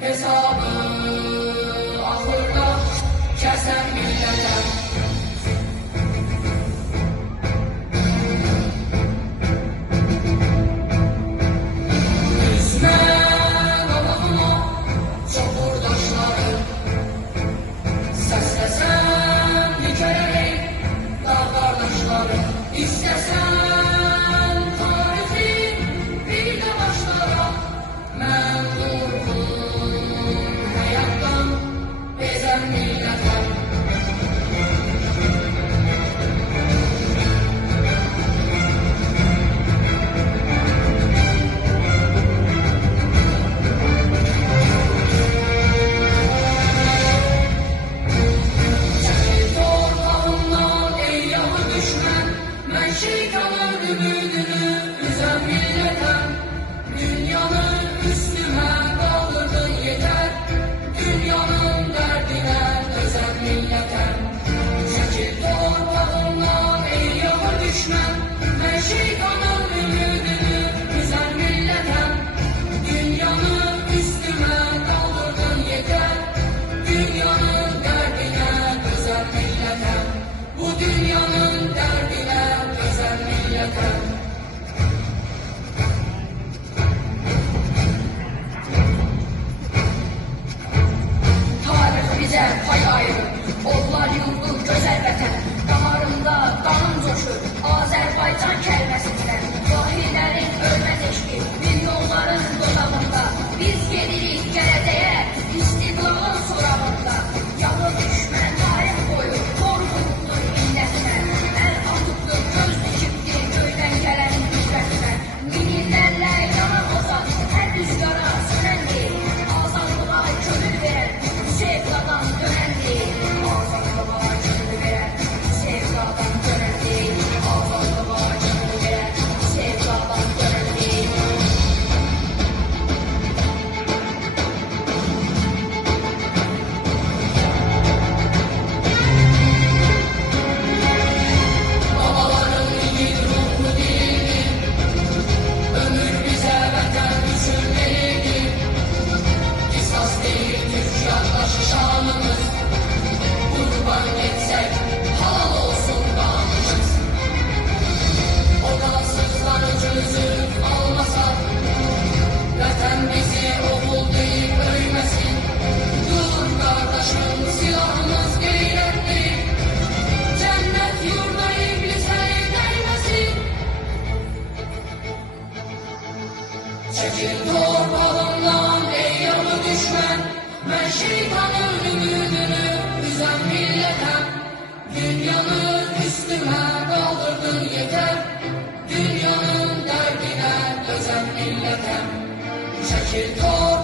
hesabı ahırda kesen millete. Düşman oğluna çukurdaşları seslesen dikerek dağ kardeşleri. İstesen tarihi bir de başlara mən durgun hayattan bezən millətəm. Çəkil torpağımdan ey yağı düşmən, mən şeytanın ümidini üzən millətəm. Dünyanın üstüme kaldırdın yeter, dünyanın derdine özen milletem. Çekil torpağımdan ey yağı düşmən, ben şeytanın ümidini üzen milletem. Dünyanın üstüme kaldırdın yeter, dünyanın derdine özen milletem. Bu dünyanın derdine özen milletem. Bize pay ayrı, odlar yurdu güzel vətən, damarında qanım coşur, Azərbaycan kəlməsindən. Vahidlərin ölməz eşki, milyonların dodağında, biz gelirik gələcəyə, istiqlalın sorağında. Yağı düşmən tarix boyu, korkutdu millətlə, əl atıbdı, göz dikibdi göydən gələnin qüdrətinə. Minillərlə yana ozan, hər rüzgara sönən deyil, azadlığa könül verən, sevdadan dönen değil, azadlığa gönül veren, sevdadan dönen değil, azadlığa gönül veren, sevdadan dönen değil. Babaların yiğit ruhu değildi, ömür bize vətən üçün verildi. Kısas değil Türk yandaşı şanımız, kurban etsek halal olsun kanımız. Odasızları çözüp almasak, vətən bizi oğul deyip öymesin. Dur kardeşim silahımız gayretli, cennet yurda iblise değmesin. Çekil torpağımdan ey yalı düşmən, mən şeytanın ümidini üzen milletem. Dünyanın üstüme kaldırdın yeter, dünyanın derdine özen milletem. Çekil torpağımdan